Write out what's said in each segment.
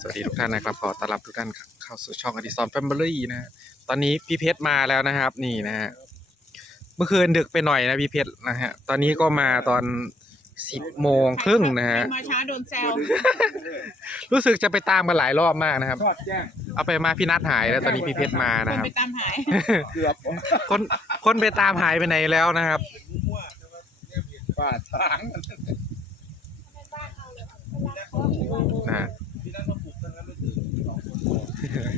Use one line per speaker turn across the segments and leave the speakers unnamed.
สวัสดีทุกท่านนะครับขอต้อนรับทุกท่านเข้าสู่ช่องอดิซอนแฟมิลี่นะฮะตอนนี้พี่เพชรมาแล้วนะครับ นี่นะฮะเมื่อคืนดึกไปหน่อยนะพี่เพชรนะฮะตอนนี้ก็มาตอนสิบโมงครึ่งนะฮะ
มาช้าโดนแซว
รู้สึกจะไปตามกันหลายรอบมากนะครับ
ทอดแจ้ง
เอาไปมาพี่นัทหายแล้วตอนนี้พี่เพชรมา
ค
นะ
น
ครับ
ไปตามหาย
เกือบ
คนคนไปตามหายไปไหนแล้วนะครับ
ฝ่าสาง
นะฮะ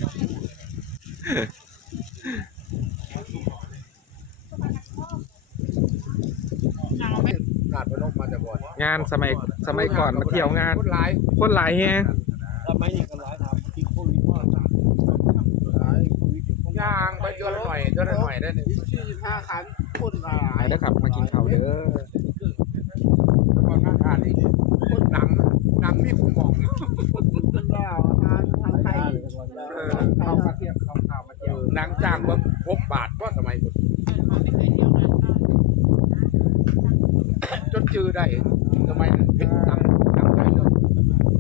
เราไม่
ขาดพนมมาแต่ก่อน
งานสมัยสมัยก่อนมาเที่ยวงาน
คนหลาย
คนหลายแฮง
ทำไมนี่ก็หลายทำที่โควิดว่าทำหลายโควิด
ย่างไปเดือนละหน่อยเดือนละหน่อยได้หนึ่ง
สี่สิบห้าคันคนหลา
ไป
ย
เด้อครับมากินข้าวเด้อ
ก่อนหน้าทานอีกคนหนังหนังมีคุณมอง
คนลาวทาน
หนังจ้างเบิ่งหกบาทว่าสมัยคุณ
เราไม่เคยเที่ยวงานบ้าน
จนจือได้สมัยนั้นเป็นหนังหนังไทยเลย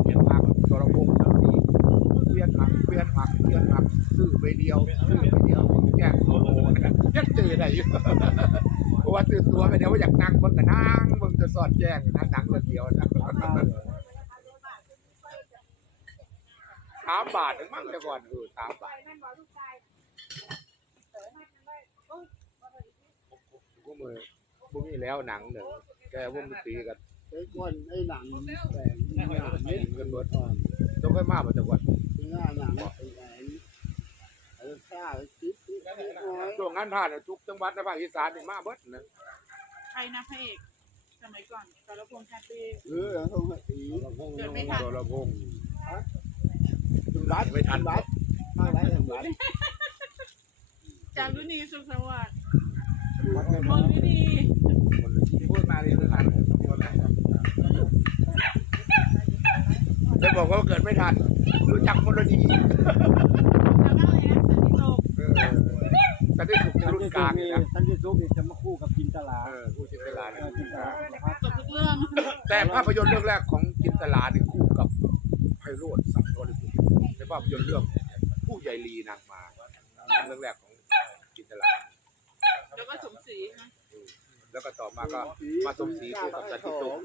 เห็นผักตรพงศ์สามสีเปลี่ยนผักเปลี่ยนผักเปลี่ยนผักซื้อไปเดียวซื้อไปเดียวแกงโอ้โหยังจือได้อยู่เพราะว่าตื่นตัวไปเดียวว่าอยากนั่งเบิ่งก็นั่งเบิ่งจะสอดแจ้งนะหนังเรื่องเดียวนะสามบาทถึงมั่งแต่ก่อนเออสามบาท พวกมือพวกนี้แล้วหนังหนึ่งแกวกมันตรีกัน
ไอ้คนไอ้หนังแต่งหน้า
ตี
นี่
กันเบิดต้องค่อยมาบ่แต่ก่อน
หน้าหนังไอ้แหวนไอ้ข้าไอ้จิ๊บไอ้น้อย
ช่วงงานผ่านทุกจังหวัดในภาคอีสานนี่มาเบิดนะ
ใครนะพระเอกสมัยก่อนสารพงษ์ชาตรี
เออเขาให้ตี
เกิดไม่ทัน
โดระพงษ์
จุดรัด
ไม่ทัน
รัดมาไรถึงรัด
จารุณีสุขสวัสดิ์มนฤดี
พูดมาดีไม่ทันจะบอกว่าเกิดไม่ทัน รู้จักมรดี
แล้วก็อะไรนะสันติโลก
แต่ที่สุดรุ่นกลางนี่นะ
ท่านที่สุกจะมาคู่กับจินตลา
เออผู้ชินตลาเนี่ย
จินตลา
จบทุกเรื่อง
แต่ภาพยนตร์เรื่องแรกของจินตลาเนี่ยคู่กับไพโรธสังวรบุตรในภาพยนตร์เรื่องผู้ใหญ่ลีนางมาเรื่องแรกของ จินตลา
แล้วก็สมศรีนะ
แล้วก็ต่อมาก็มาสมศรีคู่กับสันติสุข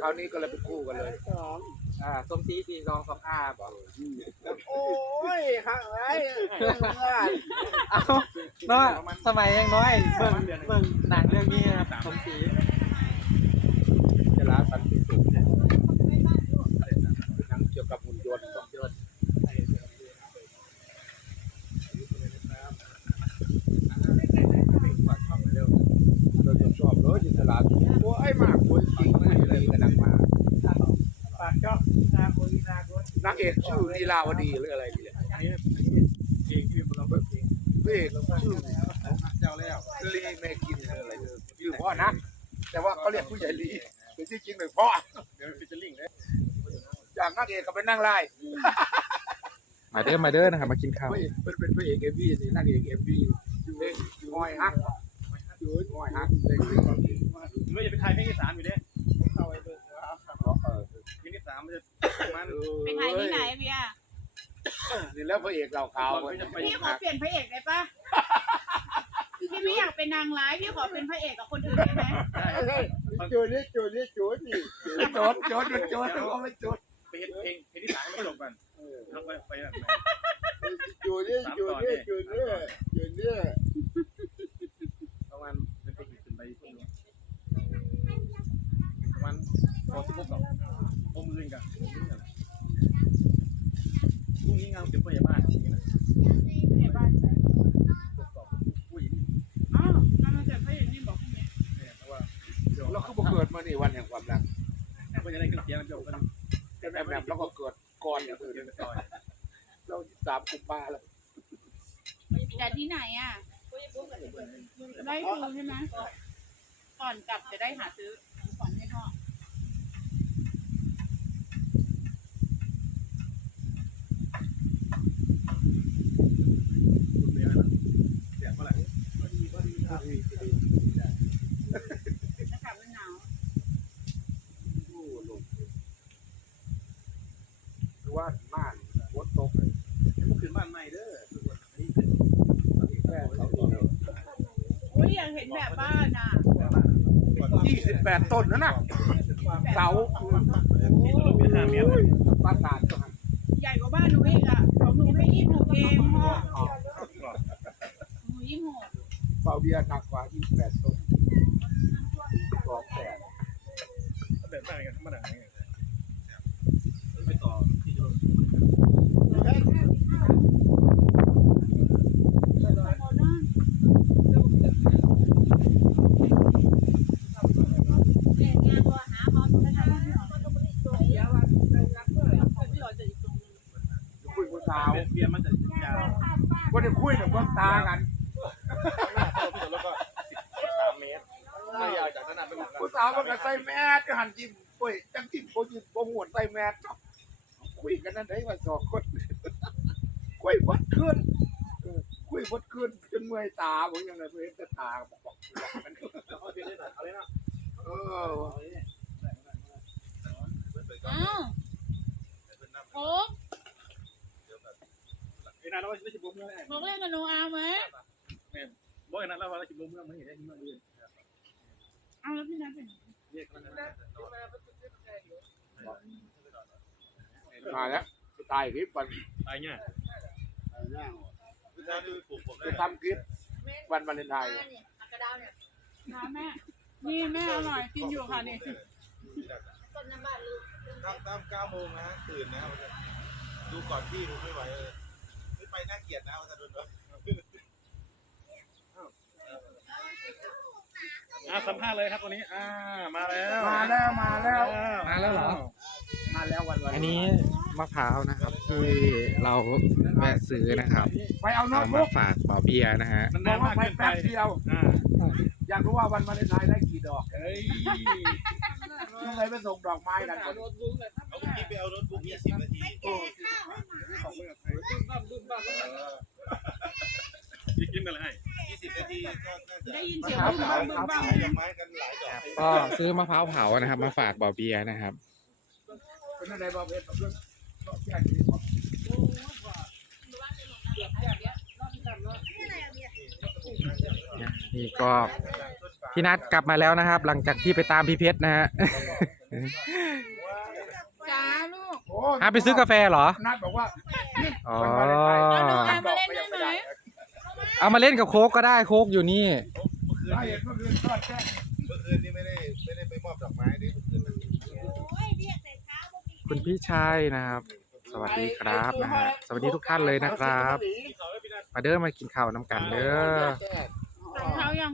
คราวนี้ก็เลยเป็นคู่กันเลย
สอง
อ่าส้มซีซีซองสองอาบอก
โอ้ยข้างไร
เอาน้อยสมัยยังน้อยเบิ่งเบิ่งหนังเรื่องนี้นะครับส้มซี
จินตลาสันติสุขเป็นหนังเกี่ยวกับหุ่นยนต์ต้องยนต์เราจะชอบเลยจินตลาโอ้ไอ้มากคนจริงไม่เลยกำลังมา
ปากจ้องนาโกลี นาโก
นางเอกชื่อลีลาวดีหรืออะไรนี่แหละ
อันนี้เองที่เราเบิกเอง
พระเอกชื่อ
เจ้าแล้ว
ลีเมกินหรืออะไรชื่อพ่อนะ แต่ว่าเขาเรียกผู้ใหญ่ลีแต่ที่จริงเป็นพ่อ
เดี๋ยวฟิชเชอร์ลิงเลย
จากนางเอกก็เป็นนางไล่
มาเด้อมาเด้อนะครับมากินข้าว
พระเอกเป็นเป็นพระเอกเอ็มวีนี่นางเอกเอ็มวีเพลงงอยฮักอยู่งอยฮักเพลง
ไม่จะเป็นไทยเพลงที่สามอยู่เด้เข้าไปเลยเพลงที่สา มมันจะมัน
เป็นไทยที่ไหนเบียร์
นี่แล้วพระเอกเราขาว
พี่ขอเปลี่ยนพระเอกได้ปะพี่ไม่อยากเป็นนางร้ายพี่ขอเป็นพระเอกกับคนอื่นได้ไหม
จูนี่จูนี่จูนี่
โจดโจดโจดเขาไม่โจด
เพลงเพลงเพลงที่สามไม่จบกันแล้วไปไปจูนี่จูนี่จูนี่จูนี่
ประมาณ
เป็นเพลงขึ้นไปประมาณพอสิบหกกับพวกมือกันพรุ่งนี้งานเก็บพยาบาลนี่นะ
พยาบาล
ผู้หญิง
อ๋อทำมาจากพระเอกนี่บอกพี่เนี่ย
เนี่ยเพราะว่า
เรา คือเกิดมานี่วันแห่งความรัก
ก็จะได้ขึ้นเสียงจบกัน
แต่แบบแล้วก็เกิดก่อนอย่างอื่นเราสามกุมภาแล้ว
แต่ที่ไหนอะได้ดูใช่ไหมก่อนกลับจะได้หาซื้อก่อนให้พ่อ
เสียงเท่าไหร่
อากาศมันหนาว
ว ว่าม่านฝนตก
มันขึ้นบ้านใหม่เด้อทุกคนนี่
แม่เขา
อุ้ยอยากเห็นแบบบ้านอะ
ยี่สิบแปดต้นนั่นน่ะเสา
ที่รถมีห้าเมตร
ปราสาทก็หัน
ใหญ่กว่าบ้านหนูอีกอะของหนูให้ยี่สิบหกเองพ่อหนูยี่สิบหก
เบาเบียร์หนักกว่ายี่สิบแปดต้นสองแปด
แบบบ้านกันธรรมดาไงไปต่อที่จะรถ
คุยกับสาว
เบียร์มันจะยาว
ก็ได้คุยกับเบื้องตากัน
แล้วก็สามเมตรไม่ยาวจากนั้นไปห
วมันก็ใส่แมสก็หันจิ้มเว้ยจังจิ้มโปจิ้มโปหวนใส่แมสคุยกันนั่นได้ว่าสองคนคุยวัดขึ้นคุยวัดขึ้นจนเมื่อยตาผมยังไงเพื่อนจะตาบอกบอกกัน
เออเอาเลยนะ
เออ
อ้าวโค้ก
ไอ้นั่นเราไม่ใช่บุ้มเมื่อง
โค้กเล่นกับหนูเอาไหม
บอกไอ้นั่นเราเราชิบุ้มเมื่องไม่เห็นได้ที่เมืองอื่น
เอาแล้วพี่นัทเป็น
เรียกมัน
มาแล้วจะตายคลิปวัน
ตายเนี่ย
จะทำคลิปวันวาเลนไทน์
น้าแม่ นี่แม่อร่อยกินอยู่ค่ะนี่
ตั้งตั้งเก้าโมงนะตื่นนะดูก่อนพี่ดูไม่ไหวเลยไม่ไปน่าเกลียดนะวัฒนนท์
อะสัมภาษณ์เลยครับตัวนี้อ่ามาแล้ว
มาแล้วมาแล้ว
มาแล้วเหรอ
มาแล้ววันวาเลนไทน์
อันนี้มะพร้าวนะครับที่เราแวะซื้อนะครับ
ไปเอาโน้
เอา
ต
มา
บุ๊ก
ฝากบ่อเบียร์นะฮะ
มัน
บอนา
กน
ว่ามา
ก
ไป
เกินไป
แป๊บเดียว
อ่า
อยากรู้ว่าวันวาเลนไทน์ได้กี่ดอก
เฮ้ย
ต้องเลยไปส่งดอกไม้กันก่อน
เอาเมื่อกี้ไปเอาโน้ตบุ๊กยี่สิบนาที
จะกินอะไรให้
ยี่ สิบนาทีก็น่าจะ
ได้ยินเสียงบึ้มบ้างบึ้มบ้าง
ขายดอกไม้กันหลายดอก
ก็ซื้อมะพร้าวเผานะครับ มาฝากบ่อเบียร์นะครับ
เป็นอะไรบ้างเพชรเรื่องดอกแก้วที่บอก
นี่ก็พี่นัทกลับมาแล้วนะครับ หลังจากที่ไปตามพี่เพชรนะฮะ
จ้าลูก
โอ้
อะไปซื้อกาแฟเหรอ
นัดบอกว่า
อ๋อ
เอาหนูเอามาเล่นได้ไหม
เอามาเล่นกับโค้กก็ได้โค้กอยู่นี่
ได้เห็นเมื่อคืนทอดแก้
เมื่อคืนนี้ไม่ได้ไม่ได้ไปมอบดอกไม้ดิเมื่อคืนมัน
คุณพี่ชัยนะครับ สวัสดีครับนะฮะสวัสดีทุกท่านเลยนะครับ มาเด้อมากินข้าวน้ำกันเด้อ
รองเท้ายัง